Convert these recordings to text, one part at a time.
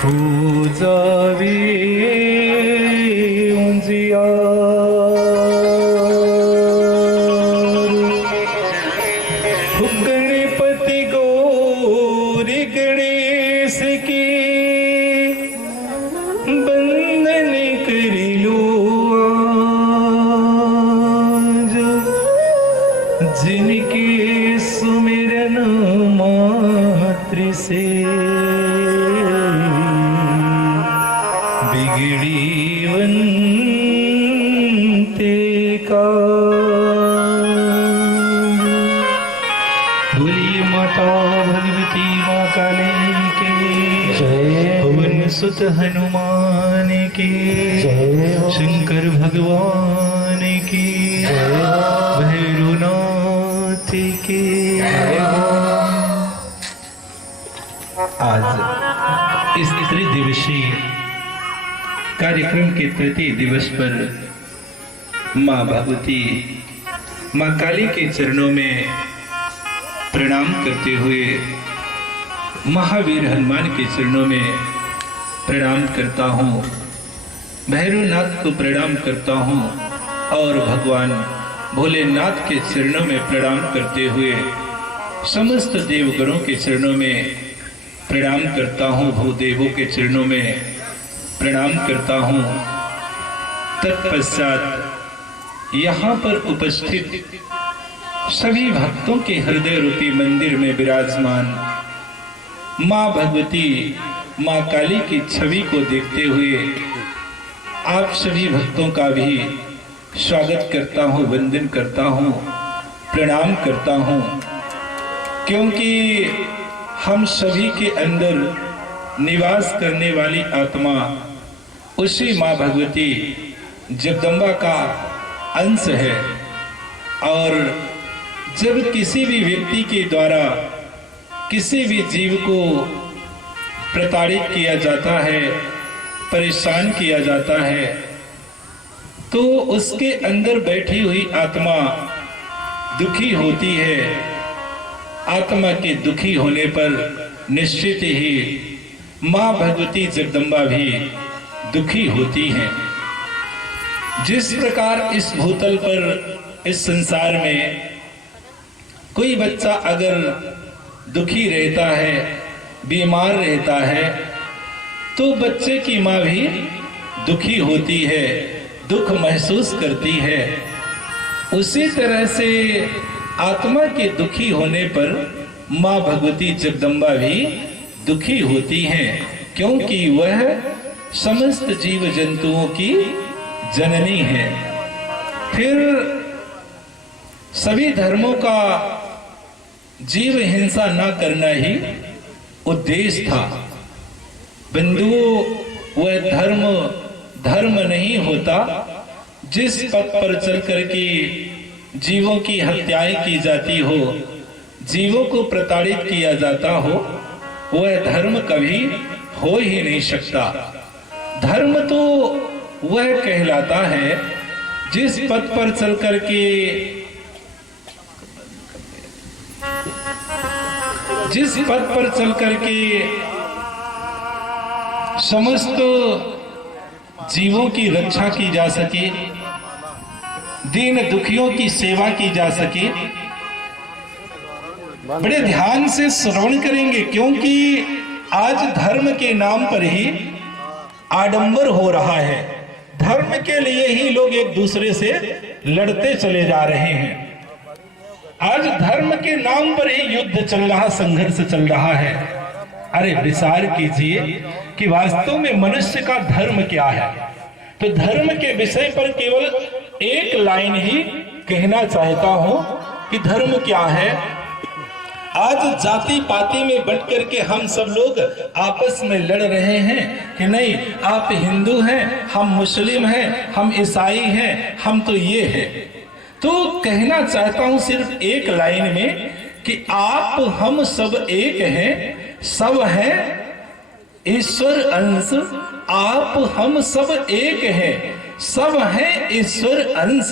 पूजावी उंजिया गणपति गौरी गणेश की बंदन करी लो आज, जिनके सुमिरन मात्र से बिगड़ी वंते का। बोलिए माता भगवती माँ काली के जय, पवन सुत हनुमान की जय, शंकर भगवान की जय, भैरवनाथ की जय। आज इस त्रिदिवसीय कार्यक्रम के तृतीय दिवस पर माँ भगवती माँ काली के चरणों में प्रणाम करते हुए महावीर हनुमान के चरणों में प्रणाम करता हूँ, भैरवनाथ को प्रणाम करता हूँ और भगवान भोलेनाथ के चरणों में प्रणाम करते हुए समस्त देवगणों के चरणों में प्रणाम करता हूँ, भूदेवों के चरणों में प्रणाम करता हूँ। तत्पश्चात यहाँ पर उपस्थित सभी भक्तों के हृदय रूपी मंदिर में विराजमान माँ भगवती माँ काली की छवि को देखते हुए आप सभी भक्तों का भी स्वागत करता हूँ, वंदन करता हूँ, प्रणाम करता हूँ, क्योंकि हम सभी के अंदर निवास करने वाली आत्मा उसी माँ भगवती जगदम्बा का अंश है। और जब किसी भी व्यक्ति के द्वारा किसी भी जीव को प्रताड़ित किया जाता है, परेशान किया जाता है, तो उसके अंदर बैठी हुई आत्मा दुखी होती है। आत्मा के दुखी होने पर निश्चित ही माँ भगवती जगदम्बा भी दुखी होती हैं। जिस प्रकार इस भूतल पर, इस संसार में कोई बच्चा अगर दुखी रहता है, बीमार रहता है, तो बच्चे की माँ भी दुखी होती है, दुख महसूस करती है। उसी तरह से आत्मा के दुखी होने पर माँ भगवती जगदम्बा भी दुखी होती हैं, क्योंकि वह समस्त जीव जंतुओं की जननी है। फिर सभी धर्मों का जीव हिंसा न करना ही उद्देश्य था। बंधुओं, वह धर्म नहीं होता जिस पथ पर चल करके जीवों की हत्याएं की जाती हो, जीवों को प्रताड़ित किया जाता हो, वह धर्म कभी हो ही नहीं सकता। धर्म तो वह कहलाता है जिस पथ पर चल करके समस्त जीवों की रक्षा की जा सके, दीन दुखियों की सेवा की जा सके। बड़े ध्यान से श्रवण करेंगे, क्योंकि आज धर्म के नाम पर ही आडंबर हो रहा है। धर्म के लिए ही लोग एक दूसरे से लड़ते चले जा रहे हैं। आज धर्म के नाम पर ही युद्ध चल रहा, संघर्ष चल रहा है। अरे विचार कीजिए कि वास्तव में मनुष्य का धर्म क्या है। तो धर्म के विषय पर केवल एक लाइन ही कहना चाहता हूं कि धर्म क्या है। आज जाति पाति में बंट करके हम सब लोग आपस में लड़ रहे हैं कि नहीं, आप हिंदू हैं, हम मुस्लिम हैं, हम ईसाई हैं, हम तो ये है। तो कहना चाहता हूं सिर्फ एक लाइन में कि आप हम सब एक हैं, सब हैं ईश्वर अंश। आप हम सब एक हैं, सब हैं ईश्वर अंश,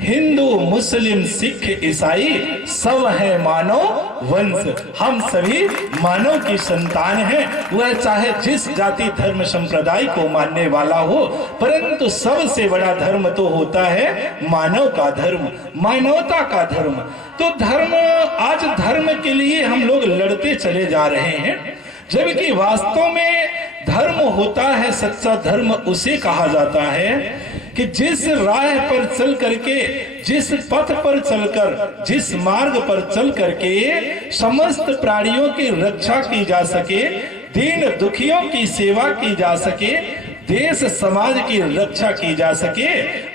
हिंदू मुस्लिम सिख ईसाई सब है मानव वंश। हम सभी मानव की संतान हैं, वह चाहे जिस जाति धर्म संप्रदाय को मानने वाला हो, परंतु सबसे बड़ा धर्म तो होता है मानव का धर्म, मानवता का धर्म। तो धर्म, आज धर्म के लिए हम लोग लड़ते चले जा रहे हैं, जबकि वास्तव में धर्म होता है, सच्चा धर्म उसे कहा जाता है कि जिस राह पर चल करके, जिस पथ पर चलकर, जिस मार्ग पर चल करके समस्त प्राणियों की रक्षा की जा सके, दीन दुखियों की सेवा की जा सके, देश समाज की रक्षा की जा सके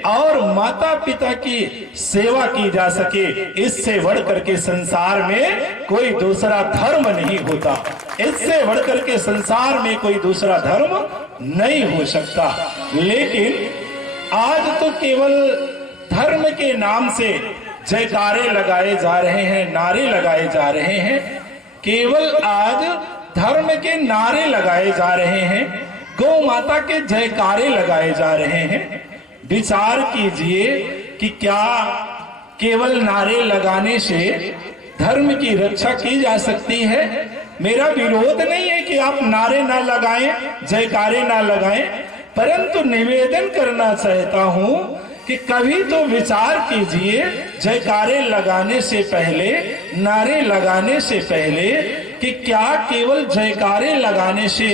और माता पिता की सेवा की जा सके, इससे बढ़कर के संसार में कोई दूसरा धर्म नहीं होता। इससे बढ़कर के संसार में कोई दूसरा धर्म नहीं हो सकता। लेकिन आज तो केवल धर्म के नाम से जयकारे लगाए जा रहे हैं, नारे लगाए जा रहे हैं। केवल आज धर्म के नारे लगाए जा रहे हैं, गौ माता के जयकारे लगाए जा रहे हैं। विचार कीजिए कि क्या केवल नारे लगाने से धर्म की रक्षा की जा सकती है? मेरा विरोध नहीं है कि आप नारे ना लगाएं, जयकारे ना लगाएं, परंतु निवेदन करना चाहता हूं कि कभी तो विचार कीजिए, जयकारे लगाने से पहले, नारे लगाने से पहले, कि क्या केवल जयकारे लगाने से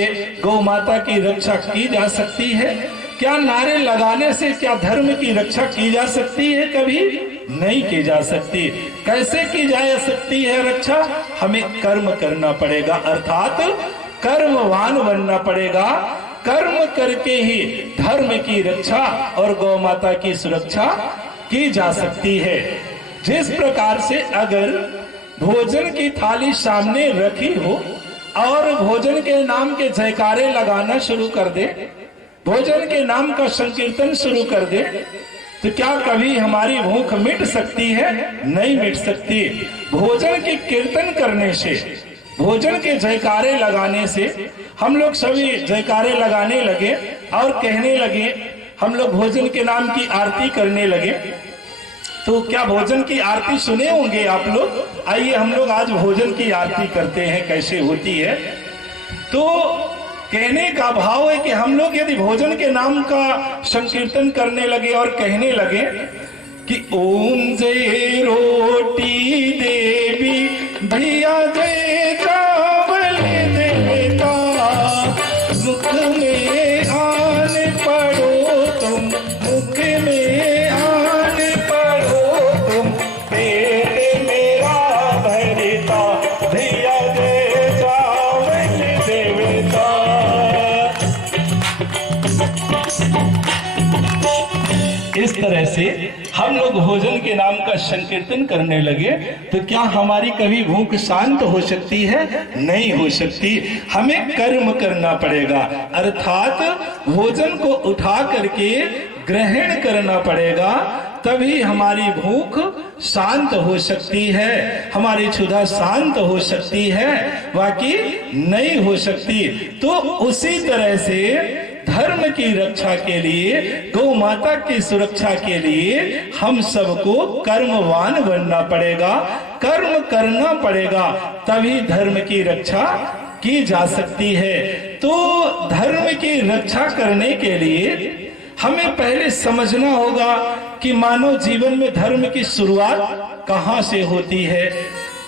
गौ माता की रक्षा की जा सकती है? क्या नारे लगाने से क्या धर्म की रक्षा की जा सकती है? कभी नहीं की जा सकती। कैसे की जा सकती है रक्षा? हमें कर्म करना पड़ेगा, अर्थात कर्मवान बनना पड़ेगा। कर्म करके ही धर्म की रक्षा और गौ माता की सुरक्षा की जा सकती है। जिस प्रकार से अगर भोजन की थाली सामने रखी हो और भोजन के नाम के जयकारे लगाना शुरू कर दे, भोजन के नाम का संकीर्तन शुरू कर दे, तो क्या कभी हमारी भूख मिट सकती है? नहीं मिट सकती। भोजन के कीर्तन करने से, भोजन के जयकारे लगाने से हम लोग सभी जयकारे लगाने लगे और कहने लगे, हम लोग भोजन के नाम की आरती करने लगे। तो क्या भोजन की आरती सुने होंगे आप लोग? आइए हम लोग आज भोजन की आरती करते हैं, कैसे होती है। तो कहने का भाव है कि हम लोग यदि भोजन के नाम का संकीर्तन करने लगे और कहने लगे कि ओम जय रोटी देवी भैया जय चावल देवता, मुख में आन पड़ो तुम, मुख में आन पड़ो तुम, पेट मेरा भरता भैया जय चावल देवता। इस तरह से हम लोग भोजन के नाम का संकीर्तन करने लगे, तो क्या हमारी कभी भूख शांत हो सकती है? नहीं हो सकती। हमें कर्म करना पड़ेगा, अर्थात भोजन को उठा करके ग्रहण करना पड़ेगा, तभी हमारी भूख शांत हो सकती है, हमारी क्षुधा शांत हो सकती है, बाकी नहीं हो सकती। तो उसी तरह से धर्म की रक्षा के लिए, गौ माता की सुरक्षा के लिए हम सबको कर्मवान बनना पड़ेगा, कर्म करना पड़ेगा, तभी धर्म की रक्षा की जा सकती है। तो धर्म की रक्षा करने के लिए हमें पहले समझना होगा कि मानव जीवन में धर्म की शुरुआत कहां से होती है।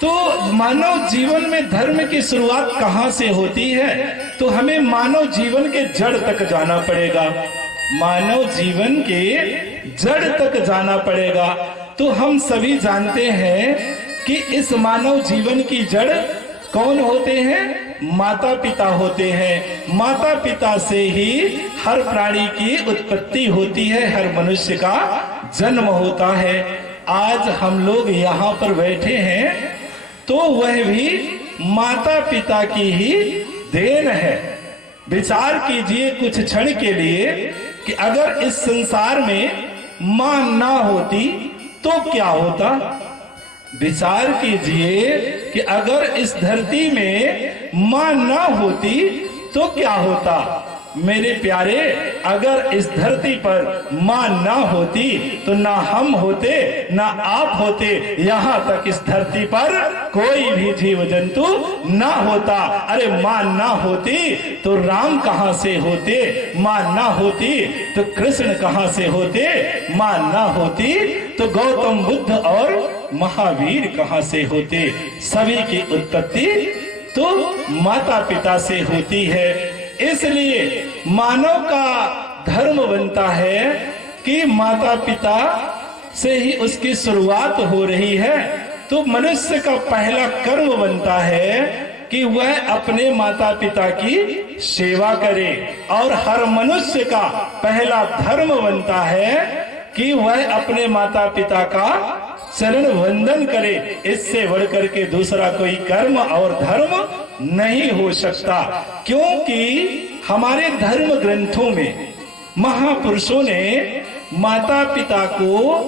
तो मानव जीवन में धर्म की शुरुआत कहां से होती है? तो हमें मानव जीवन के जड़ तक जाना पड़ेगा, मानव जीवन के जड़ तक जाना पड़ेगा। तो हम सभी जानते हैं कि इस मानव जीवन की जड़ कौन होते हैं? माता पिता होते हैं। माता पिता से ही हर प्राणी की उत्पत्ति होती है, हर मनुष्य का जन्म होता है। आज हम लोग यहाँ पर बैठे हैं तो वह भी माता पिता की ही देन है। विचार कीजिए कुछ क्षण के लिए कि अगर इस संसार में मां ना होती तो क्या होता? विचार कीजिए कि अगर इस धरती में मां ना होती तो क्या होता? मेरे प्यारे, अगर इस धरती पर माँ ना होती तो ना हम होते ना आप होते, यहाँ तक इस धरती पर कोई भी जीव जंतु ना होता। अरे माँ ना होती तो राम कहाँ से होते, माँ ना होती तो कृष्ण कहाँ से होते, माँ ना होती तो गौतम बुद्ध और महावीर कहाँ से होते। सभी की उत्पत्ति तो माता पिता से होती है। इसलिए मानव का धर्म बनता है कि माता पिता से ही उसकी शुरुआत हो रही है। तो मनुष्य का पहला कर्म बनता है कि वह अपने माता पिता की सेवा करे, और हर मनुष्य का पहला धर्म बनता है कि वह अपने माता पिता का चरण वंदन करे। इससे बढ़कर के दूसरा कोई कर्म और धर्म नहीं हो सकता, क्योंकि हमारे धर्म ग्रंथों में महापुरुषों ने माता पिता को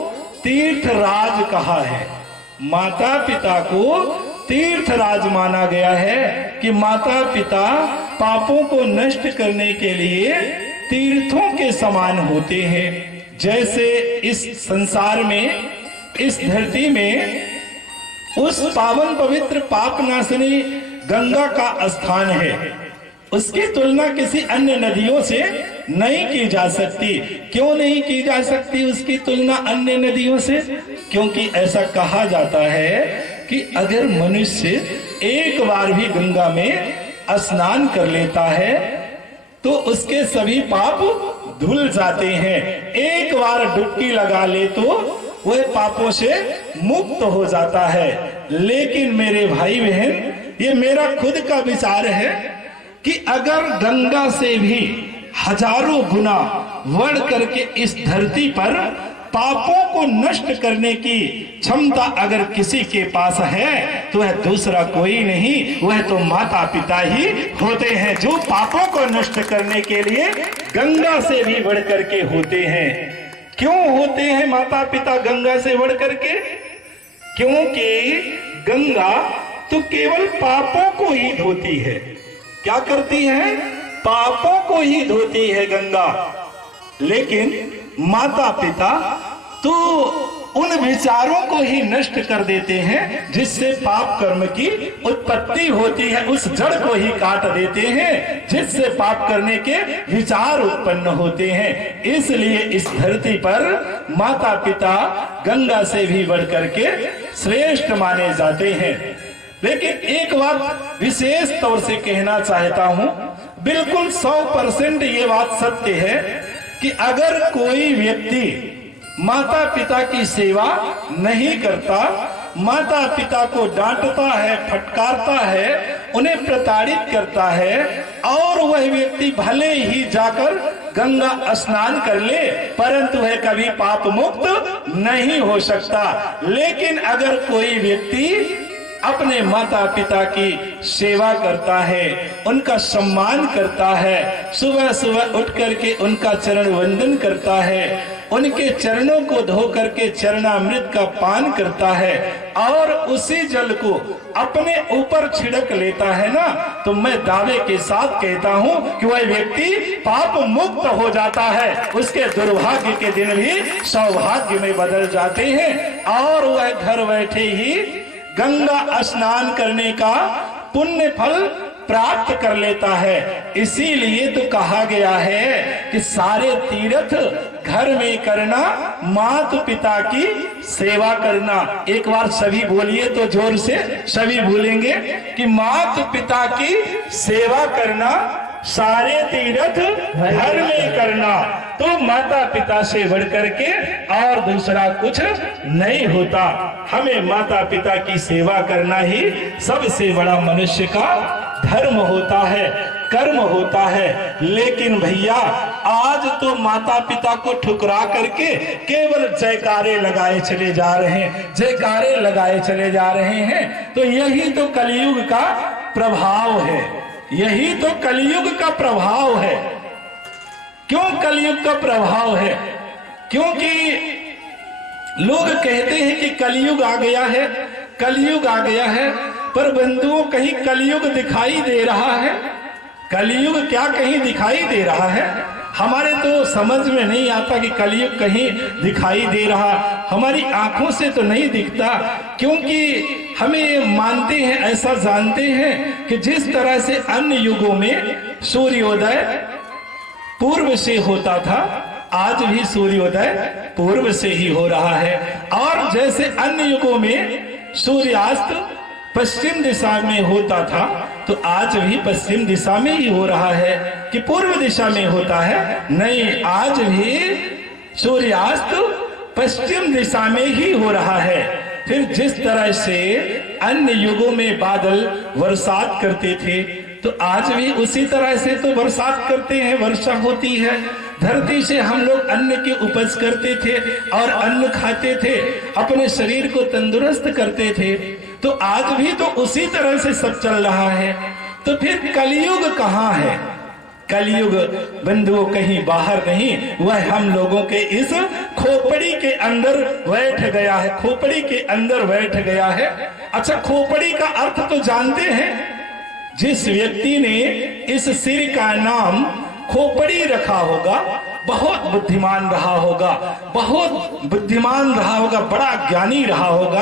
तीर्थराज कहा है। माता पिता को तीर्थराज माना गया है कि माता पिता पापों को नष्ट करने के लिए तीर्थों के समान होते हैं। जैसे इस संसार में, इस धरती में उस पावन पवित्र पाप नाशनी गंगा का स्थान है, उसकी तुलना किसी अन्य नदियों से नहीं की जा सकती। क्यों नहीं की जा सकती उसकी तुलना अन्य नदियों से? क्योंकि ऐसा कहा जाता है कि अगर मनुष्य एक बार भी गंगा में स्नान कर लेता है तो उसके सभी पाप धुल जाते हैं। एक बार डुबकी लगा ले तो वह पापों से मुक्त हो जाता है। लेकिन मेरे भाई बहन, ये मेरा खुद का विचार है कि अगर गंगा से भी हजारों गुना बढ़ करके इस धरती पर पापों को नष्ट करने की क्षमता अगर किसी के पास है तो वह दूसरा कोई नहीं, वह तो माता पिता ही होते हैं, जो पापों को नष्ट करने के लिए गंगा से भी बढ़ करके होते हैं। क्यों होते हैं माता पिता गंगा से बढ़ करके? क्योंकि गंगा तो केवल पापों को ही धोती है। क्या करती है? पापों को ही धोती है गंगा। लेकिन माता पिता तो उन विचारों को ही नष्ट कर देते हैं जिससे पाप कर्म की उत्पत्ति होती है, उस जड़ को ही काट देते हैं जिससे पाप करने के विचार उत्पन्न होते हैं। इसलिए इस धरती पर माता पिता गंगा से भी बढ़ करके श्रेष्ठ माने जाते हैं। लेकिन एक बात विशेष तौर से कहना चाहता हूं, बिल्कुल 100% ये बात सत्य है कि अगर कोई व्यक्ति माता पिता की सेवा नहीं करता, माता पिता को डांटता है, फटकारता है, उन्हें प्रताड़ित करता है, और वह व्यक्ति भले ही जाकर गंगा स्नान कर ले परंतु वह कभी पाप मुक्त नहीं हो सकता। लेकिन अगर कोई व्यक्ति अपने माता पिता की सेवा करता है, उनका सम्मान करता है, सुबह सुबह उठ करके उनका चरण वंदन करता है, उनके चरणों को धो करके चरणामृत का पान करता है और उसी जल को अपने ऊपर छिड़क लेता है ना, तो मैं दावे के साथ कहता हूं कि वह व्यक्ति पाप मुक्त हो जाता है। उसके दुर्भाग्य के दिन भी सौभाग्य में बदल जाते हैं और वह घर बैठे ही गंगा स्नान करने का पुण्य फल प्राप्त कर लेता है। इसीलिए तो कहा गया है कि सारे तीर्थ घर में करना, माता पिता की सेवा करना। एक बार सभी बोलिए तो जोर से, सभी बोलेंगे कि माता पिता की सेवा करना, सारे तीर्थ घर में करना। तो माता पिता से बढ़ करके और दूसरा कुछ नहीं होता। हमें माता पिता की सेवा करना ही सबसे बड़ा मनुष्य का धर्म होता है, कर्म होता है। लेकिन भैया आज तो माता पिता को ठुकरा करके केवल जयकारे लगाए चले जा रहे हैं, जयकारे लगाए चले जा रहे हैं। तो यही तो कलयुग का प्रभाव है, यही तो कलयुग का प्रभाव है। क्यों कलयुग का प्रभाव है? क्योंकि लोग कहते हैं कि कलयुग आ गया है, कलयुग आ गया है, पर बंधुओं कहीं कलयुग दिखाई दे रहा है? कलयुग क्या कहीं दिखाई दे रहा है? हमारे तो समझ में नहीं आता कि कलयुग कहीं दिखाई दे रहा, हमारी आंखों से तो नहीं दिखता, क्योंकि हमें मानते हैं, ऐसा जानते हैं कि जिस तरह से अन्य युगों में सूर्योदय पूर्व से होता था, आज भी सूर्योदय पूर्व से ही हो रहा है। और जैसे अन्य युगों में सूर्यास्त पश्चिम दिशा में होता था, तो आज भी पश्चिम दिशा में ही हो रहा है कि पूर्व दिशा में होता है? नहीं, आज भी सूर्यास्त पश्चिम दिशा में ही हो रहा है। फिर जिस तरह से अन्य युगों में बादल बरसात करते थे, तो आज भी उसी तरह से तो बरसात करते हैं, वर्षा होती है। धरती से हम लोग अन्न की उपज करते थे और अन्न खाते थे, अपने शरीर को तंदुरुस्त करते थे, तो आज भी तो उसी तरह से सब चल रहा है। तो फिर कलयुग कहाँ है? कलयुग बंधुओं कहीं बाहर नहीं, वह हम लोगों के इस खोपड़ी के अंदर बैठ गया है, खोपड़ी के अंदर बैठ गया है। अच्छा, खोपड़ी का अर्थ तो जानते हैं? जिस व्यक्ति ने इस सिर का नाम खोपड़ी रखा होगा, बहुत बुद्धिमान रहा होगा, बहुत बुद्धिमान रहा होगा, बड़ा ज्ञानी रहा होगा,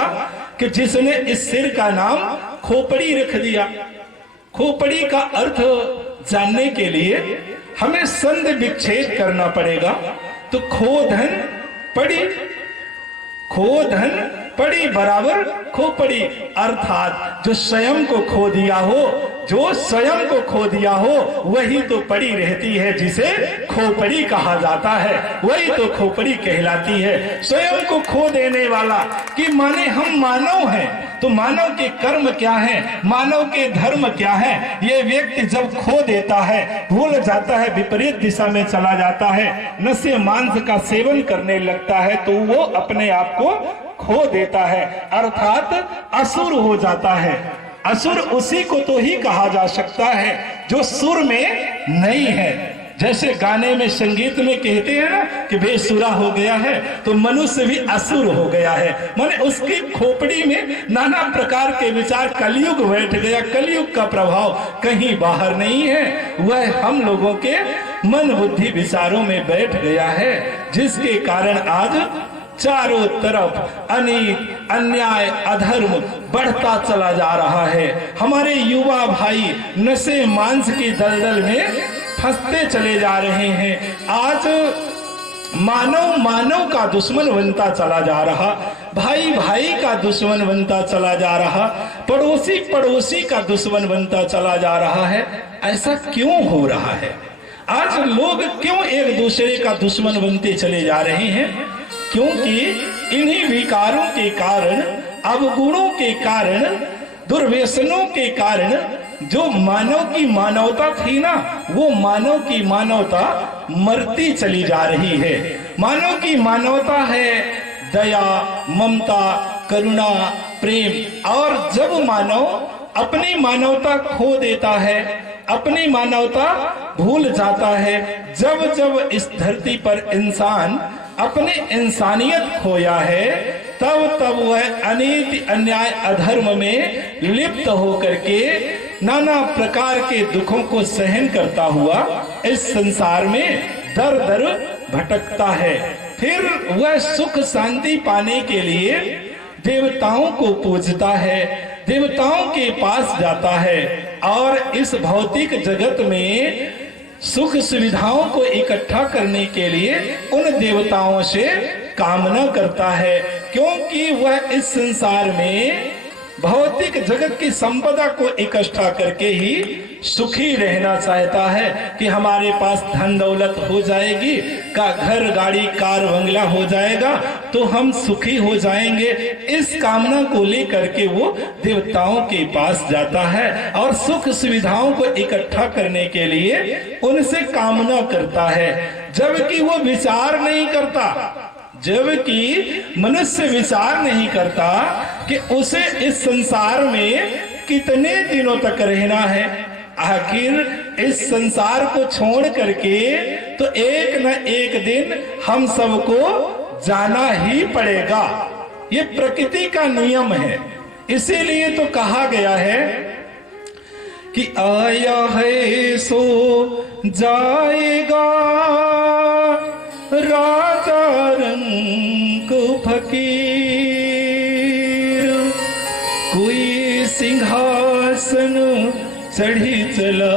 कि जिसने इस सिर का नाम खोपड़ी रख दिया। खोपड़ी का अर्थ जानने के लिए हमें संधि विच्छेद करना पड़ेगा। तो खोधन पड़ी, खोधन पड़ी बराबर खोपड़ी, अर्थात जो स्वयं को खो दिया हो, जो स्वयं को खो दिया हो, वही तो पड़ी रहती है, जिसे खोपड़ी कहा जाता है, वही तो खोपड़ी कहलाती है। स्वयं को खो देने वाला, कि माने हम मानव हैं, तो मानव के कर्म क्या है, मानव के धर्म क्या है, ये व्यक्ति जब खो देता है, भूल जाता है, विपरीत दिशा में चला जाता है, नशे मांस का सेवन करने लगता है, तो वो अपने आप को खो देता है, अर्थात असुर हो जाता है। असुर उसी को तो ही कहा जा सकता है जो सुर में नहीं है। जैसे गाने में, संगीत में कहते हैं ना कि बेसुरा हो गया है, तो मनुष्य भी असुर हो गया है। माने उसकी खोपड़ी में नाना प्रकार के विचार, कलयुग बैठ गया। कलयुग का प्रभाव कहीं बाहर नहीं है, वह हम लोगों के मन बुद्धि विचारों में बैठ गया है, जिसके कारण आज चारों तरफ अनीत, अन्याय, अधर्म बढ़ता चला जा रहा है। हमारे युवा भाई नशे मांस की दलदल में फंसते चले जा रहे हैं। आज मानव मानव का दुश्मन बनता चला जा रहा, भाई भाई का दुश्मन बनता चला जा रहा, पड़ोसी पड़ोसी का दुश्मन बनता चला जा रहा है। ऐसा क्यों हो रहा है? आज लोग क्यों एक दूसरे का दुश्मन बनते चले जा रहे हैं? क्योंकि इन्हीं विकारों के कारण, अवगुणों के कारण, दुर्व्यसनों के कारण जो मानव की मानवता थी ना, वो मानव की मानवता मरती चली जा रही है। मानव की मानवता है दया, ममता, करुणा, प्रेम। और जब मानव अपनी मानवता खो देता है, अपनी मानवता भूल जाता है, जब जब इस धरती पर इंसान अपने इंसानियत खोया है, तब तब वह अनीति, अन्याय, अधर्म में लिप्त होकर के नाना प्रकार के दुखों को सहन करता हुआ इस संसार में दर दर भटकता है। फिर वह सुख शांति पाने के लिए देवताओं को पूजता है, देवताओं के पास जाता है, और इस भौतिक जगत में सुख सुविधाओं को इकट्ठा करने के लिए उन देवताओं से कामना करता है, क्योंकि वह इस संसार में भौतिक जगत की संपदा को इकट्ठा करके ही सुखी रहना चाहता है कि हमारे पास धन दौलत हो जाएगी, का घर गाड़ी कार बंगला हो जाएगा तो हम सुखी हो जाएंगे। इस कामना को लेकर के वो देवताओं के पास जाता है और सुख सुविधाओं को इकट्ठा करने के लिए उनसे कामना करता है, जबकि वो विचार नहीं करता, जबकि मनुष्य विचार नहीं करता कि उसे इस संसार में कितने दिनों तक रहना है। आखिर इस संसार को छोड़ करके तो एक न एक दिन हम सबको जाना ही पड़ेगा, ये प्रकृति का नियम है। इसीलिए तो कहा गया है कि आया है सो जाएगा, राजा रंग फकीर। कोई सिंहासन चढ़ी चला,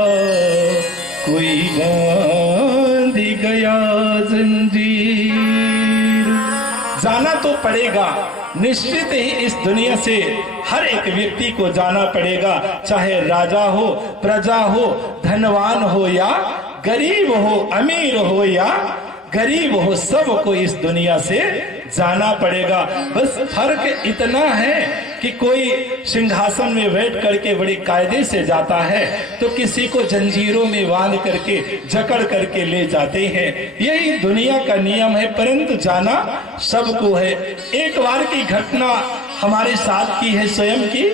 कोई बांधी गया जंजीर। जाना तो पड़ेगा, निश्चित ही इस दुनिया से हर एक व्यक्ति को जाना पड़ेगा, चाहे राजा हो, प्रजा हो, धनवान हो या गरीब हो, अमीर हो या गरीब हो, सबको इस दुनिया से जाना पड़ेगा। बस फर्क इतना है कि कोई सिंहासन में बैठ करके बड़े कायदे से जाता है, तो किसी को जंजीरों में बांध करके जकड़ करके ले जाते हैं। यही दुनिया का नियम है, परंतु जाना सबको है। एक बार की घटना हमारे साथ की है स्वयं की।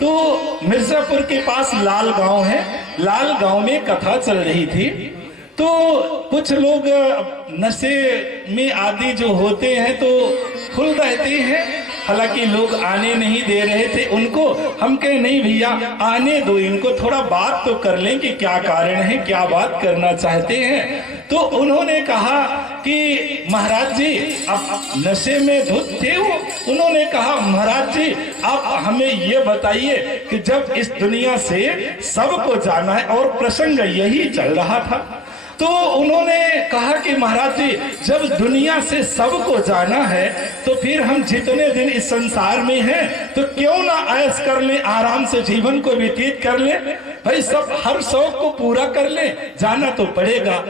तो मिर्जापुर के पास लाल गांव है, लाल गांव में कथा चल रही थी। तो कुछ लोग नशे में आदि जो होते हैं तो खुल रहते हैं, हालांकि लोग आने नहीं दे रहे थे उनको। हम कहे नहीं भैया आने दो इनको, थोड़ा बात तो कर लें कि क्या कारण है, क्या बात करना चाहते हैं। तो उन्होंने कहा कि महाराज जी आप नशे में धुत थे वो। उन्होंने कहा महाराज जी आप हमें ये बताइए कि जब इस दुनिया से सबको जाना है, और प्रसंग यही चल रहा था। तो उन्होंने कहा कि महाराज जी जब दुनिया से सबको जाना है तो फिर हम जितने दिन इस संसार में हैं तो क्यों ना ऐश कर लें, आराम से जीवन को व्यतीत कर लें। भाई सब हर शौक को पूरा कर लें, जाना तो पड़ेगा।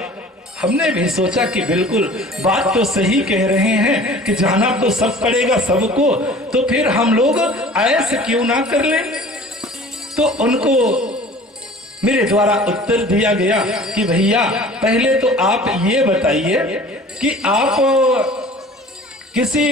हमने भी सोचा कि बिल्कुल बात तो सही कह रहे हैं कि जाना तो सब पड़ेगा सबको, तो फिर हम लोग ऐश क्यों ना कर लें। तो उनको मेरे द्वारा उत्तर दिया गया कि भैया पहले तो आप ये बताइए कि आप किसी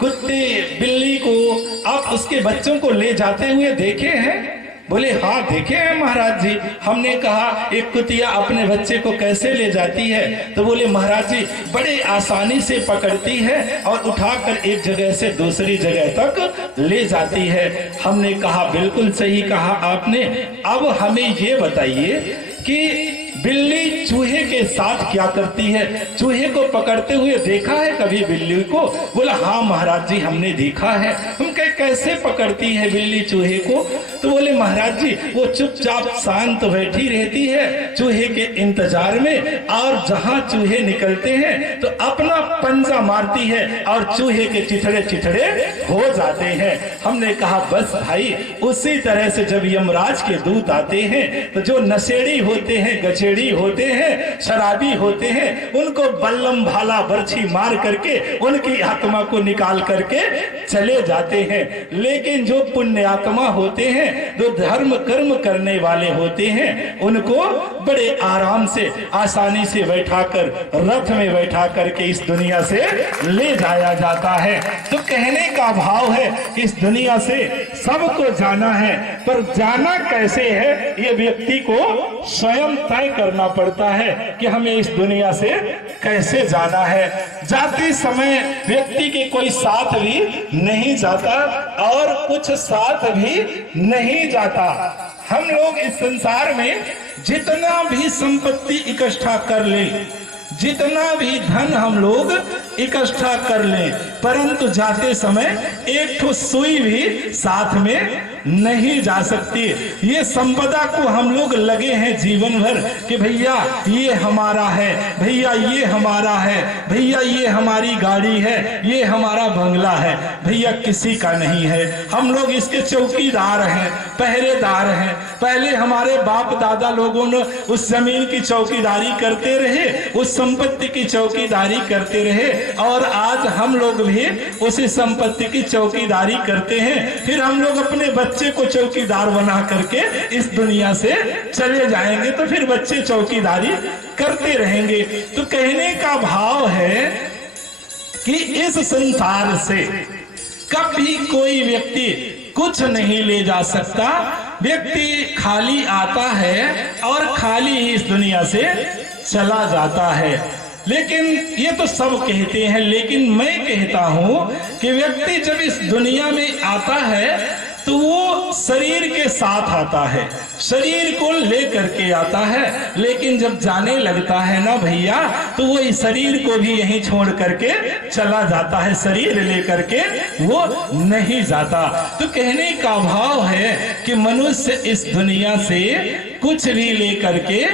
कुत्ते बिल्ली को आप उसके बच्चों को ले जाते हुए देखे हैं? बोले हाँ देखे हैं महाराज जी। हमने कहा एक कुतिया अपने बच्चे को कैसे ले जाती है? तो बोले महाराज जी बड़े आसानी से पकड़ती है और उठाकर एक जगह से दूसरी जगह तक ले जाती है। हमने कहा बिल्कुल सही कहा आपने। अब हमें ये बताइए कि बिल्ली चूहे के साथ क्या करती है? चूहे को पकड़ते हुए देखा है कभी बिल्ली को? बोला हाँ महाराज जी हमने देखा है। हम कहे कैसे पकड़ती है बिल्ली चूहे को? तो बोले महाराज जी वो चुपचाप शांत बैठी रहती है चूहे के इंतजार में, और जहां चूहे निकलते हैं तो अपना पंजा मारती है और चूहे के चिथड़े चिथड़े हो जाते हैं। हमने कहा बस भाई उसी तरह से जब यमराज के दूत आते हैं तो जो नशेड़ी होते हैं, गछेड़ी होते हैं, शराबी होते हैं, उनको बल्लम भाला बर्छी मार करके उनकी आत्मा को निकाल करके चले जाते हैं। लेकिन जो पुण्य आत्मा होते हैं, जो धर्म कर्म करने वाले होते हैं, उनको बड़े आराम से आसानी से बैठाकर रथ में बैठा करके इस दुनिया से ले जाया जाता है। तो कहने का भाव है कि इस दुनिया से सबको जाना है, पर जाना कैसे है ये व्यक्ति को स्वयं तय करना पड़ता है कि हमें इस दुनिया से कैसे जाना है। जाते समय व्यक्ति के कोई साथ भी नहीं जाता और कुछ साथ भी नहीं जाता। हम लोग इस संसार में जितना भी संपत्ति इकट्ठा कर लें, जितना भी धन हम लोग इकट्ठा कर लें, परंतु जाते समय एक ठो सुई भी साथ में नहीं जा सकती। ये संपदा को हम लोग लगे हैं जीवन भर कि भैया ये हमारा है, भैया ये हमारा है, भैया ये हमारी गाड़ी है, ये हमारा बंगला है। भैया किसी का नहीं है, हम लोग इसके चौकीदार हैं, पहरेदार हैं। पहले हमारे बाप दादा लोगों ने उस जमीन की चौकीदारी करते रहे, उस संपत्ति की चौकीदारी करते रहे, और आज हम लोग भी उसी संपत्ति की चौकीदारी करते हैं। फिर हम लोग अपने बच्चे को चौकीदार बना करके इस दुनिया से चले जाएंगे, तो फिर बच्चे चौकीदारी करते रहेंगे। तो कहने का भाव है कि इस संसार से कभी कोई व्यक्ति कुछ नहीं ले जा सकता। व्यक्ति खाली आता है और खाली ही इस दुनिया से चला जाता है। लेकिन ये तो सब कहते हैं, लेकिन मैं कहता हूं कि व्यक्ति जब इस दुनिया में आता है तो वो शरीर के साथ आता है, शरीर को लेकर के आता है, लेकिन जब जाने लगता है ना भैया, तो वो इस शरीर को भी यहीं छोड़ करके चला जाता है, शरीर लेकर के वो नहीं जाता। तो कहने का भाव है कि मनुष्य इस दुनिया से कुछ भी लेकर के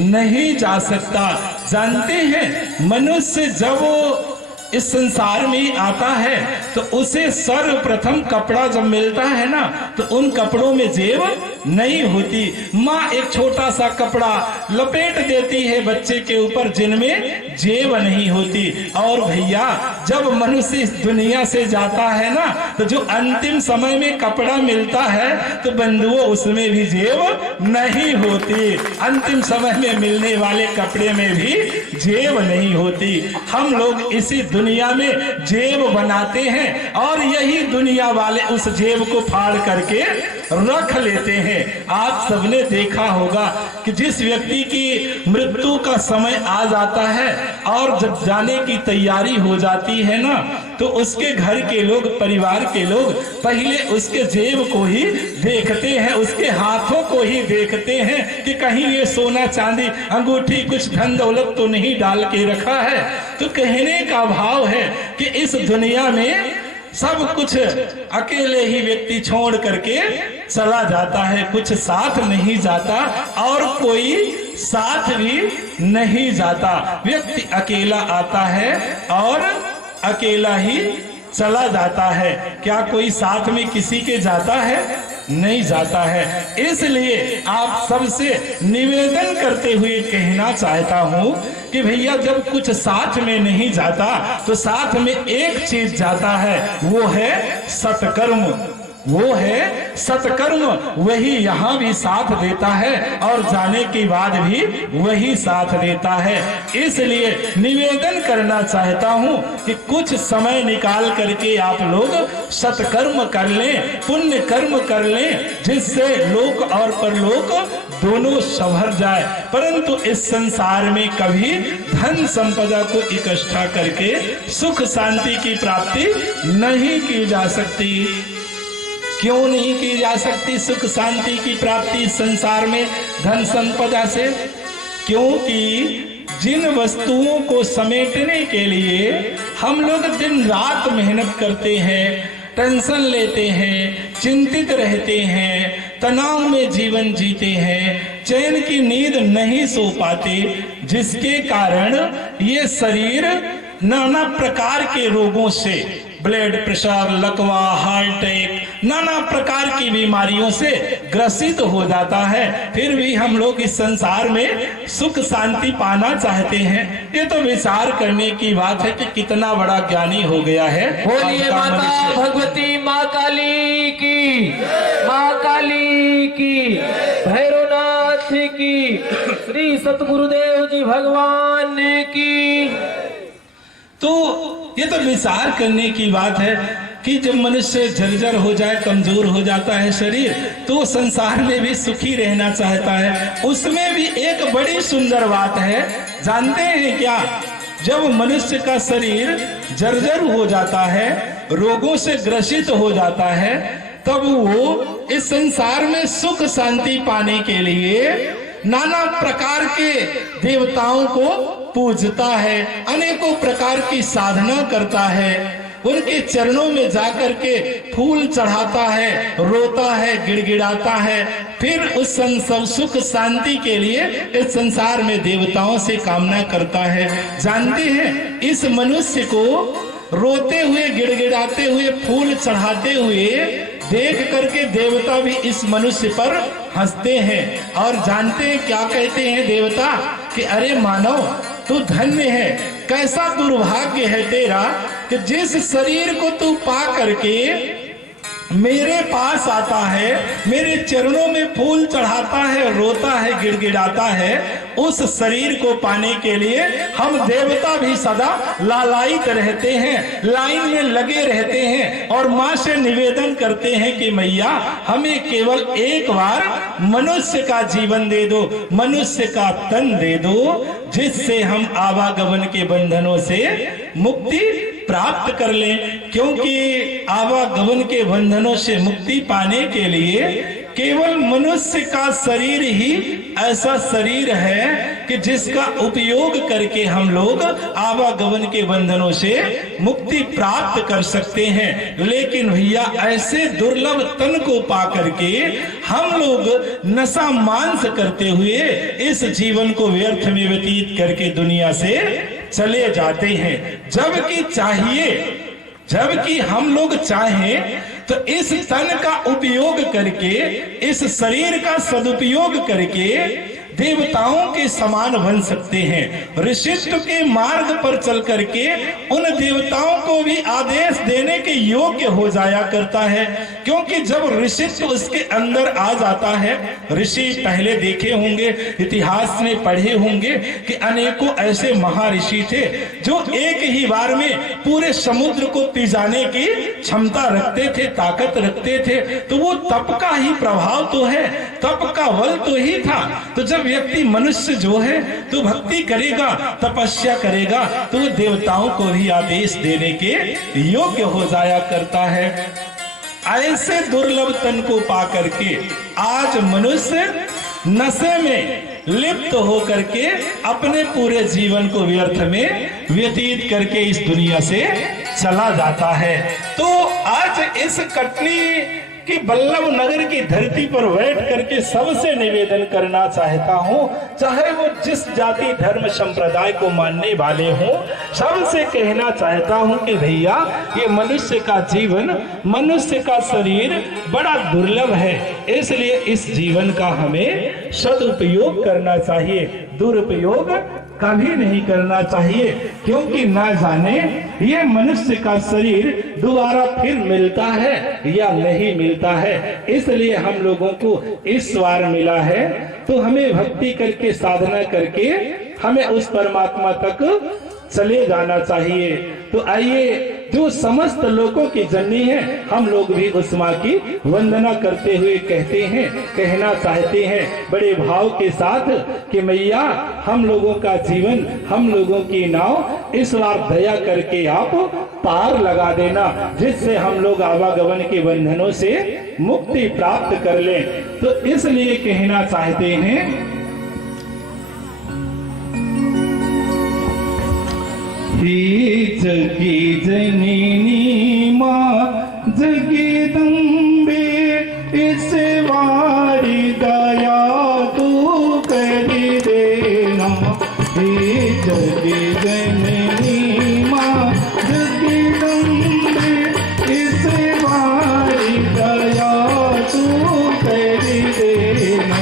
नहीं जा सकता। जानते हैं, मनुष्य जब वो इस संसार में आता है तो उसे सर्वप्रथम कपड़ा जब मिलता है ना, तो उन कपड़ों में जेब नहीं होती। माँ एक छोटा सा कपड़ा लपेट देती है बच्चे के ऊपर, जिनमें जेब नहीं होती। और भैया जब मनुष्य इस दुनिया से जाता है ना, तो जो अंतिम समय में कपड़ा मिलता है तो बंधुओं उसमें भी जेब नहीं होती। अंतिम समय में मिलने वाले कपड़े में भी जेब नहीं होती। हम लोग इसी दुनिया में जेब बनाते हैं और यही दुनिया वाले उस जेब को फाड़ करके रख लेते हैं। आप सबने देखा होगा कि जिस व्यक्ति की मृत्यु का समय आ जाता है और जब जाने की तैयारी हो जाती है ना, तो उसके घर के लोग, परिवार के लोग पहले उसके जेब को ही देखते हैं, उसके हाथों को ही देखते हैं कि कहीं ये सोना चांदी अंगूठी कुछ धन दौलत तो नहीं डाल के रखा है। तो कहने का भाव है कि इस दुनिया में सब कुछ अकेले ही व्यक्ति छोड़ करके चला जाता है, कुछ साथ नहीं जाता और कोई साथ भी नहीं जाता। व्यक्ति अकेला आता है और अकेला ही चला जाता है। क्या कोई साथ में किसी के जाता है? नहीं जाता है। इसलिए आप सबसे निवेदन करते हुए कहना चाहता हूं कि भैया जब कुछ साथ में नहीं जाता तो साथ में एक चीज जाता है, वो है सत्कर्म। वो है सत्कर्म, वही यहाँ भी साथ देता है और जाने के बाद भी वही साथ देता है। इसलिए निवेदन करना चाहता हूँ कि कुछ समय निकाल करके आप लोग सत्कर्म कर लें, पुण्य कर्म कर लें, जिससे लोक और परलोक दोनों संभर जाए। परंतु इस संसार में कभी धन संपदा को इकट्ठा करके सुख शांति की प्राप्ति नहीं की जा सकती। क्यों नहीं की जा सकती सुख शांति की प्राप्ति संसार में धन संपदा से? क्योंकि जिन वस्तुओं को समेटने के लिए हम लोग दिन रात मेहनत करते हैं, टेंशन लेते हैं, चिंतित रहते हैं, तनाव में जीवन जीते हैं, चैन की नींद नहीं सो पाते, जिसके कारण ये शरीर नाना प्रकार के रोगों से, ब्लड प्रेशर, लकवा, हार्ट अटैक, नाना प्रकार की बीमारियों से ग्रसित हो जाता है। फिर भी हम लोग इस संसार में सुख शांति पाना चाहते हैं। ये तो विचार करने की बात है कि कितना बड़ा ज्ञानी हो गया है। बोलिए माता भगवती माँ काली की, माँ काली की, भैरवनाथ की, श्री सतगुरुदेव जी भगवान की। तो ये तो विचार करने की बात है कि जब मनुष्य जर्जर हो जाए, कमजोर हो जाता है शरीर, तो संसार में भी सुखी रहना चाहता है। उसमें भी एक बड़ी सुंदर बात है, जानते हैं क्या? जब मनुष्य का शरीर जर्जर हो जाता है, रोगों से ग्रसित हो जाता है, तब वो इस संसार में सुख शांति पाने के लिए नाना प्रकार के देवताओं को पूजता है, अनेकों प्रकार की साधना करता है, उनके चरणों में जाकर के फूल चढ़ाता है, रोता है, गिड़गिड़ाता है, फिर उस सुख शांति के लिए इस संसार में देवताओं से कामना करता है। जानते हैं, इस मनुष्य को रोते हुए, गिड़गिड़ाते हुए, फूल चढ़ाते हुए देख करके देवता भी इस मनुष्य पर हंसते हैं। और जानते हैं क्या कहते हैं देवता? कि अरे मानव, तू धन्य है, कैसा दुर्भाग्य है तेरा कि जिस शरीर को तू पा करके मेरे पास आता है, मेरे चरणों में फूल चढ़ाता है, रोता है, गिड़गिड़ाता है, उस शरीर को पाने के लिए हम देवता भी सदा लालायित रहते हैं, लाइन में लगे रहते हैं और माँ से निवेदन करते हैं कि मैया हमें केवल एक बार मनुष्य का जीवन दे दो, मनुष्य का तन दे दो, जिससे हम आवागमन के बंधनों से मुक्ति प्राप्त कर लें, क्योंकि आवागमन के बंधनों से मुक्ति पाने के लिए केवल मनुष्य का शरीर ही ऐसा शरीर है कि जिसका उपयोग करके हम लोग आवागमन के बंधनों से मुक्ति प्राप्त कर सकते हैं। लेकिन भैया ऐसे दुर्लभ तन को पा करके हम लोग नशा मांस करते हुए इस जीवन को व्यर्थ में व्यतीत करके दुनिया से चले जाते हैं। जबकि हम लोग चाहें तो इस तन का उपयोग करके, इस शरीर का सदुपयोग करके देवताओं के समान बन सकते हैं। ऋषित्व के मार्ग पर चल करके उन देवताओं को भी आदेश देने के योग्य हो जाया करता है, क्योंकि जब ऋषित्व उसके अंदर आ जाता है, ऋषि पहले देखे होंगे, इतिहास में पढ़े होंगे कि अनेकों ऐसे महर्षि थे जो एक ही बार में पूरे समुद्र को पी जाने की क्षमता रखते थे, ताकत रखते थे। तो वो तप का ही प्रभाव तो है, तप का बल तो ही था। तो जब व्यक्ति मनुष्य जो है तो भक्ति करेगा, तपस्या करेगा, तो वो देवताओं को भी आदेश देने के योग्य हो जाया करता है। ऐसे दुर्लभ तन को पा करके आज मनुष्य नशे में लिप्त होकर के अपने पूरे जीवन को व्यर्थ में व्यतीत करके इस दुनिया से चला जाता है। तो आज इस कटनी कि बल्लभ नगर की धरती पर बैठ करके सबसे निवेदन करना चाहता हूँ, चाहे वो जिस जाति धर्म संप्रदाय को मानने वाले हों, सबसे कहना चाहता हूँ कि भैया ये मनुष्य का जीवन, मनुष्य का शरीर बड़ा दुर्लभ है, इसलिए इस जीवन का हमें सदुपयोग करना चाहिए, दुरुपयोग कभी नहीं करना चाहिए। क्योंकि ना जाने ये मनुष्य का शरीर दोबारा फिर मिलता है या नहीं मिलता है। इसलिए हम लोगों को इस बार मिला है तो हमें भक्ति करके, साधना करके हमें उस परमात्मा तक चले जाना चाहिए। तो आइए, जो समस्त लोगों की जननी है, हम लोग भी उस माँ की वंदना करते हुए कहना चाहते हैं बड़े भाव के साथ कि मैया हम लोगों का जीवन, हम लोगों की नाव इस बार दया करके आप पार लगा देना, जिससे हम लोग आवागमन के बंधनों से मुक्ति प्राप्त कर लें। तो इसलिए कहना चाहते हैं, जगी जननी माँ जगदम्बे, इस वारी दया तू कर देना। हे जगी जननी माँ जगदम्बे, इस वारी दया तू कर देना।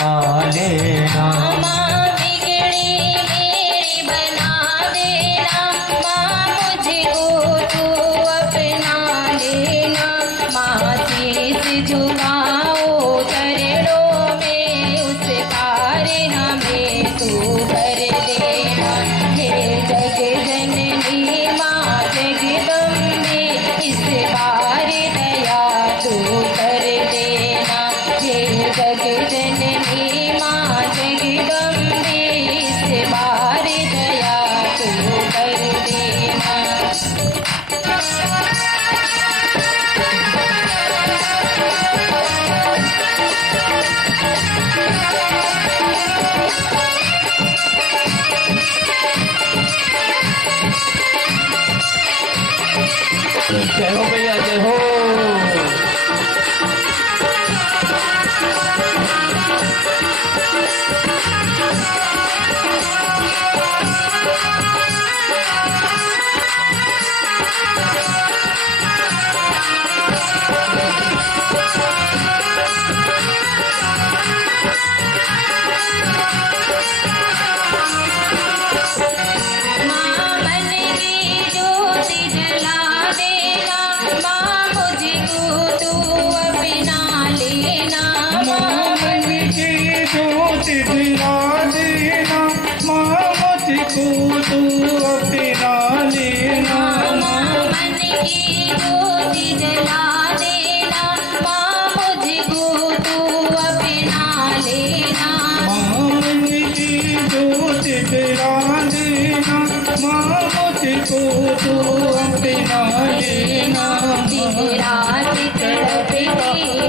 मान लेना। माँ बिगड़ी मेरी बना देना, माँ मुझको तू अपना लेना। माँ शीश झुकाओ चरणों में, उस पार हमें तू कर देना। हे जग जननी माँ जगदम्बे, इस बार दया तू कर देना। हे जग जननी माँ जगदम्बे, इस बार दया तू कर देना। जय हो भैया, जय हो। माँ मन की ज्योति जला देना, माँ मुझको तू अपना लेना। माँ मन की ज्योति जला देना, माँ मुझको तू अपना लेना। माँ मन की ज्योति जला देना, माँ मुझको तू अपना लेना। मन की ज्योति जला देना, माँ मुझको तू अपना लेना। दिन रात तड़पती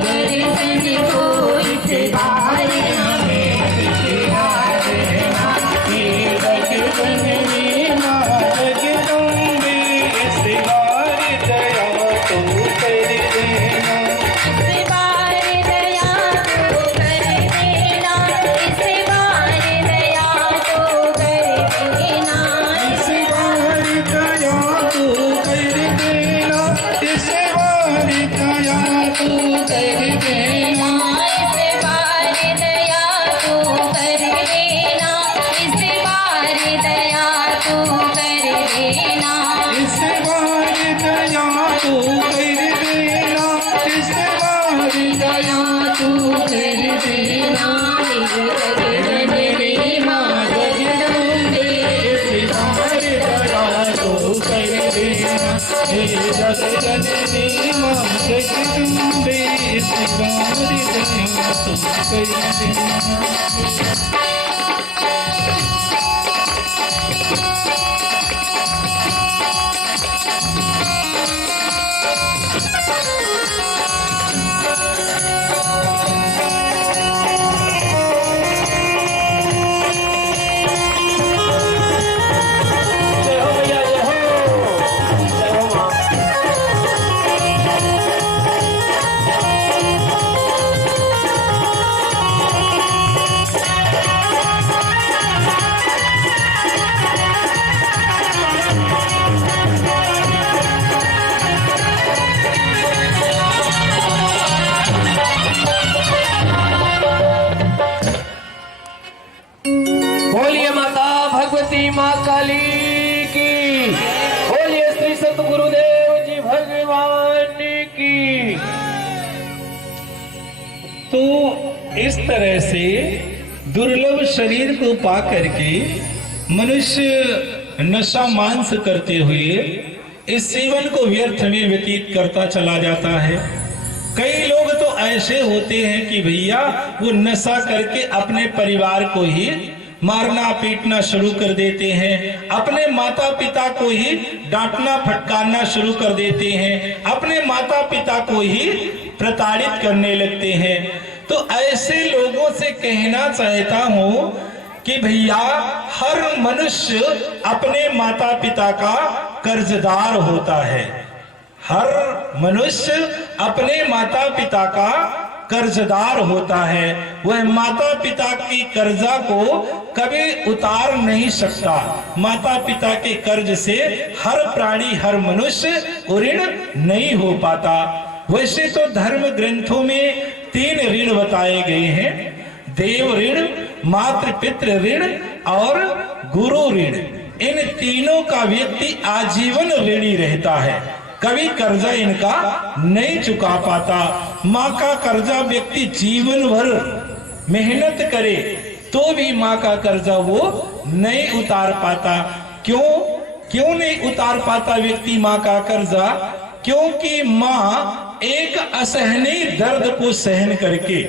दर्शन को, इस बार हमें दिखा देना। हे जगदम्बे माँ जगदम्बे, इस बार दया तू कर देना। इस बार दया तो कर देना, इस बार दया तो कर देना। इस बार दया तू कर देना, इस बार दया तू कर देना। इस बार दया तो कर देना, इस बार दया तो कर देना। इस बार दया तू कर देना, इस बार दया तू कर देना। जगदम्बे माँ जगदम्बे, इस बार दया तू कर देना। हे जगदम्बे माँ जगदम्बे, इस बार दया तू कर देना। जय हो भैया, जय हो। जय हो माँ। बोलिए माता भगवती माँ काली की, बोलिए श्री सतगुरुदेव जी भगवान की। तो इस तरह से दुर्लभ शरीर को पा करके मनुष्य नशा मांस करते हुए इस जीवन को व्यर्थ में व्यतीत करता चला जाता है। कई लोग तो ऐसे होते हैं कि भैया वो नशा करके अपने परिवार को ही मारना पीटना शुरू कर देते हैं, अपने माता पिता को ही डांटना फटकारना शुरू कर देते हैं, अपने माता पिता को ही प्रताड़ित करने लगते हैं। तो ऐसे लोगों से कहना चाहता हूं कि भैया हर मनुष्य अपने माता पिता का कर्जदार होता है। हर मनुष्य अपने माता पिता का कर्जदार होता है। वह माता पिता की कर्जा को कभी उतार नहीं सकता। माता पिता के कर्ज से हर प्राणी हर मनुष्य ऋण नहीं हो पाता। वैसे तो धर्म ग्रंथों में 3 ऋण बताए गए हैं, देव ऋण, मातृ पितृ ऋण और गुरु ऋण, इन तीनों का व्यक्ति आजीवन ऋणी रहता है, कभी कर्जा इनका नहीं चुका पाता। माँ का कर्जा व्यक्ति जीवन भर मेहनत करे तो भी माँ का कर्जा वो नहीं उतार पाता। क्यों नहीं उतार पाता व्यक्ति माँ का कर्जा? क्योंकि माँ एक असहनीय दर्द को सहन करके,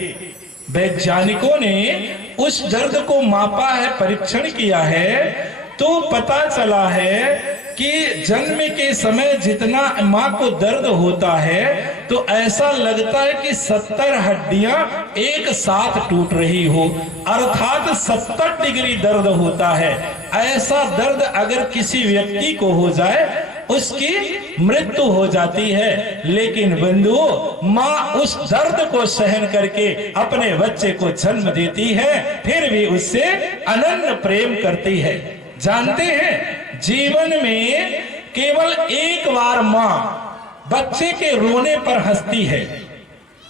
वैज्ञानिकों ने उस दर्द को मापा है, परीक्षण किया है, तो पता चला है कि जन्म के समय जितना माँ को दर्द होता है तो ऐसा लगता है कि 70 हड्डियां एक साथ टूट रही हो, अर्थात 70 डिग्री दर्द होता है। ऐसा दर्द अगर किसी व्यक्ति को हो जाए उसकी मृत्यु हो जाती है। लेकिन बंधुओं, माँ उस दर्द को सहन करके अपने बच्चे को जन्म देती है, फिर भी उससे अनन्य प्रेम करती है। जानते हैं, जीवन में केवल एक बार माँ बच्चे के रोने पर हंसती है।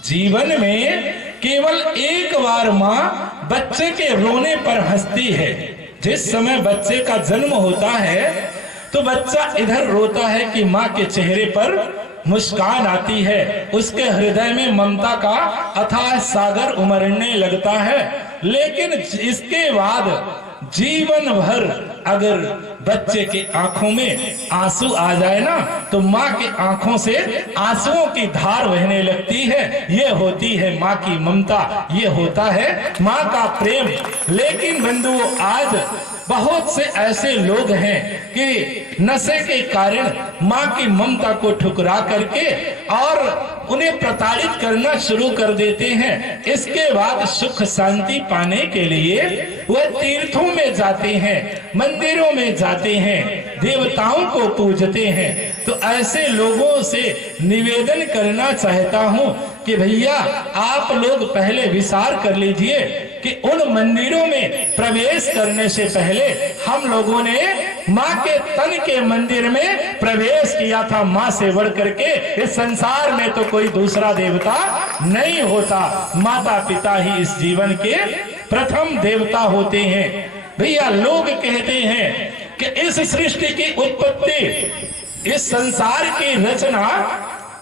जीवन में केवल एक बार माँ बच्चे के रोने पर हंसती है। जिस समय बच्चे का जन्म होता है तो बच्चा इधर रोता है कि माँ के चेहरे पर मुस्कान आती है, उसके हृदय में ममता का अथाह सागर उमड़ने लगता है। लेकिन इसके बाद जीवन भर अगर बच्चे के आंखों में आंसू आ जाए ना तो माँ की आंखों से आंसुओं की धार बहने लगती है। ये होती है माँ की ममता, ये होता है माँ का प्रेम। लेकिन बंधुओं, आज बहुत से ऐसे लोग हैं कि नशे के कारण माँ की ममता को ठुकरा करके और उन्हें प्रताड़ित करना शुरू कर देते हैं। इसके बाद सुख शांति पाने के लिए वह तीर्थों में जाते हैं, मंदिरों में जाते हैं, देवताओं को पूजते हैं। तो ऐसे लोगों से निवेदन करना चाहता हूँ कि भैया आप लोग पहले विचार कर लीजिए कि उन मंदिरों में प्रवेश करने से पहले हम लोगों ने माँ के तन के मंदिर में प्रवेश किया था। माँ से बढ़ करके इस संसार में तो कोई दूसरा देवता नहीं होता। माता पिता ही इस जीवन के प्रथम देवता होते हैं। भैया लोग कहते हैं कि इस सृष्टि की उत्पत्ति, इस संसार की रचना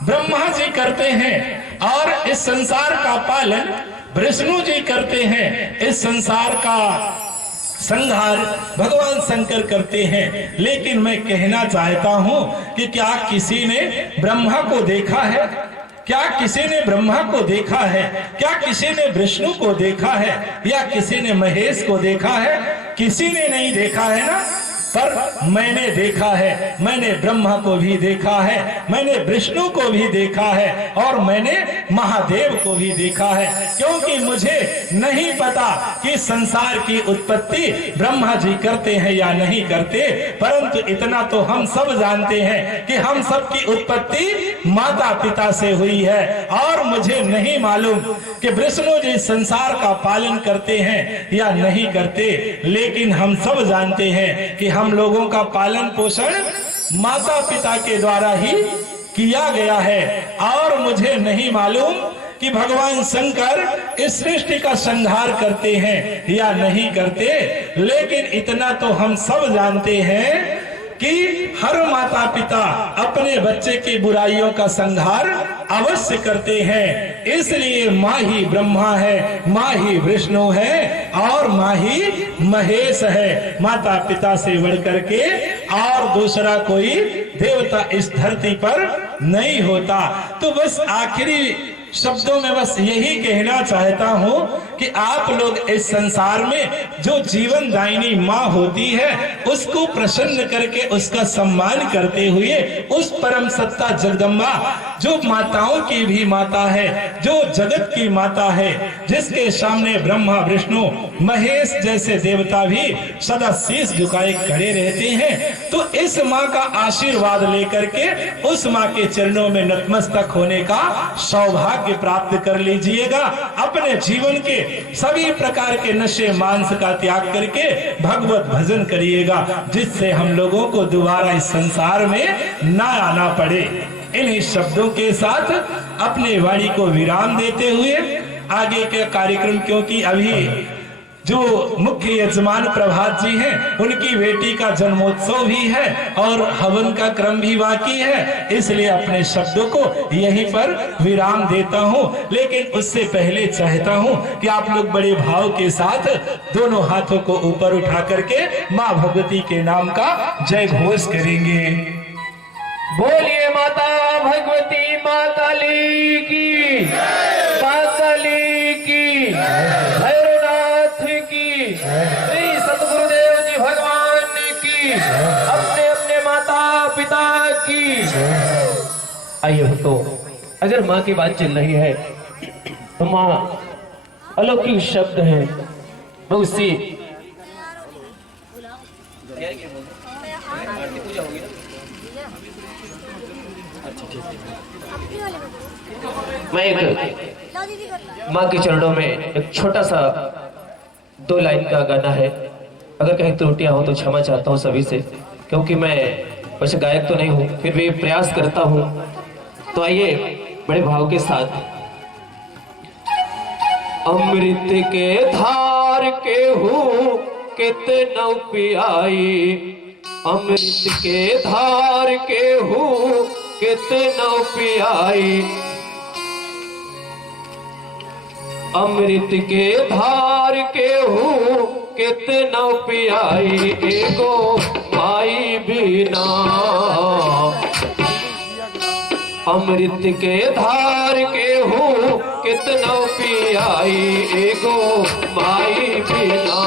ब्रह्मा जी करते हैं और इस संसार का पालन विष्णु जी करते हैं। इस संसार का संहार भगवान शंकर करते हैं। लेकिन मैं कहना चाहता हूं कि क्या किसी ने ब्रह्मा को देखा है? क्या किसी ने ब्रह्मा को देखा है? क्या किसी ने विष्णु को देखा है? या किसी ने महेश को देखा है? किसी ने नहीं देखा है ना। पर मैंने देखा है, मैंने ब्रह्मा को भी देखा है, मैंने विष्णु को भी देखा है और मैंने महादेव को भी देखा है। क्योंकि मुझे नहीं पता कि संसार की उत्पत्ति ब्रह्मा जी करते हैं या नहीं करते, परंतु इतना तो हम सब जानते हैं कि हम सब की उत्पत्ति माता पिता से हुई है। और मुझे नहीं मालूम कि विष्णु जी संसार का पालन करते हैं या नहीं करते, लेकिन हम सब जानते हैं कि हम लोगों का पालन पोषण माता पिता के द्वारा ही किया गया है। और मुझे नहीं मालूम कि भगवान शंकर इस सृष्टि का संहार करते हैं या नहीं करते, लेकिन इतना तो हम सब जानते हैं कि हर माता पिता अपने बच्चे की बुराइयों का संहार अवश्य करते हैं। इसलिए माँ ही ब्रह्मा है, माँ ही विष्णु है और माँ ही महेश है। माता पिता से बढ़ करके और दूसरा कोई देवता इस धरती पर नहीं होता। तो बस आखिरी शब्दों में बस यही कहना चाहता हूँ कि आप लोग इस संसार में जो जीवन दायिनी माँ होती है उसको प्रसन्न करके उसका सम्मान करते हुए उस परम सत्ता जगदम्बा जो माताओं की भी माता है, जो जगत की माता है, जिसके सामने ब्रह्मा विष्णु महेश जैसे देवता भी सदा शीश झुकाए खड़े रहते हैं, तो इस माँ का आशीर्वाद लेकर के उस माँ के चरणों में नतमस्तक होने का सौभाग्य प्राप्त कर लीजिएगा। अपने जीवन के सभी प्रकार के नशे मांस का त्याग करके भगवत भजन करिएगा, जिससे हम लोगों को दोबारा इस संसार में ना आना पड़े। इन्हीं शब्दों के साथ अपने वाणी को विराम देते हुए आगे के कार्यक्रम, क्योंकि अभी जो मुख्य यजमान प्रभात जी हैं उनकी बेटी का जन्मोत्सव भी है और हवन का क्रम भी बाकी है, इसलिए अपने शब्दों को यहीं पर विराम देता हूं। लेकिन उससे पहले चाहता हूं कि आप लोग बड़े भाव के साथ दोनों हाथों को ऊपर उठा करके मां भगवती के नाम का जय घोष करेंगे। बोलिए माता भगवती माँ काली की, माँ काली की, भैरवनाथ की, श्री सतगुरुदेव जी भगवान की, अपने अपने माता पिता की। आइए भक्तों, अगर माँ की बात चल रही है तो माँ अलौकिक शब्द है, मैं उससे मैं एक माँ के चरणों में एक छोटा सा 2 लाइन का गाना है। अगर कहीं त्रुटियां हो तो क्षमा चाहता हूँ सभी से, क्योंकि मैं वैसे गायक तो नहीं हूँ, फिर भी प्रयास करता हूँ। तो आइए बड़े भाव के साथ। अमृत के धार के हूँ कितना पियाई, अमृत के धार के हूँ कितना पियाई, अमृत के धार के हूँ कितना पियाई, एगो माई बिना। अमृत के धार के हूँ कितना पियाई, एगो माई बिना।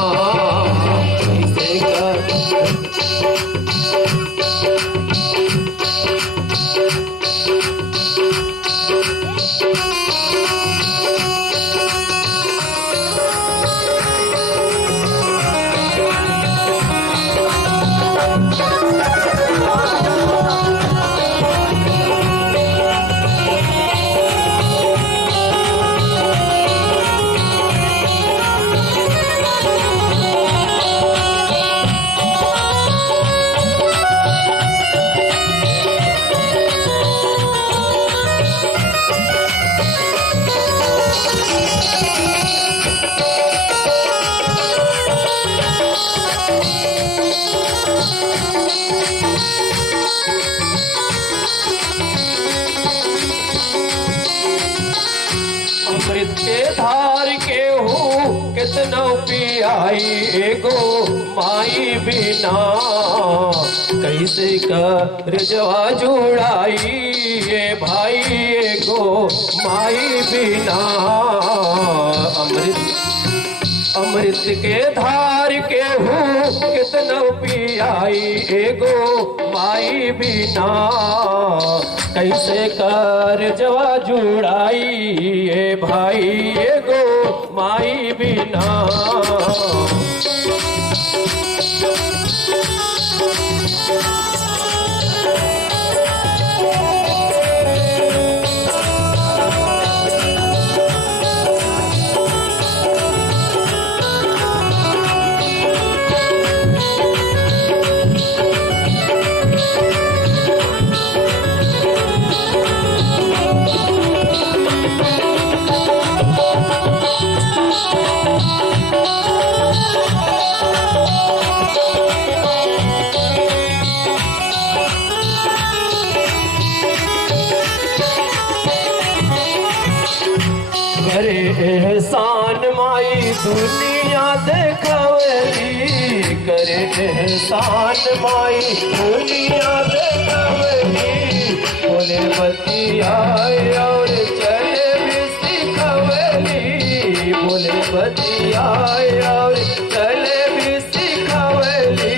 अमृत के धार के हूँ कितना पियाई, एगो माई बिना। कैसे कर जवा जुड़ाई ये भाई, एगो माई बिना। अमृत के धार के हूँ कितना पियाई, एगो माई बिना। कैसे कर जवा जुड़ाई ये भाई, एगो माई बिना। करे एहसान माई दुनिया देखवली, करे एहसान माई दुनिया देखवली। बोले बतियाए और चले भी सिखवली, बोले बतियाए और चले भी सिखवली।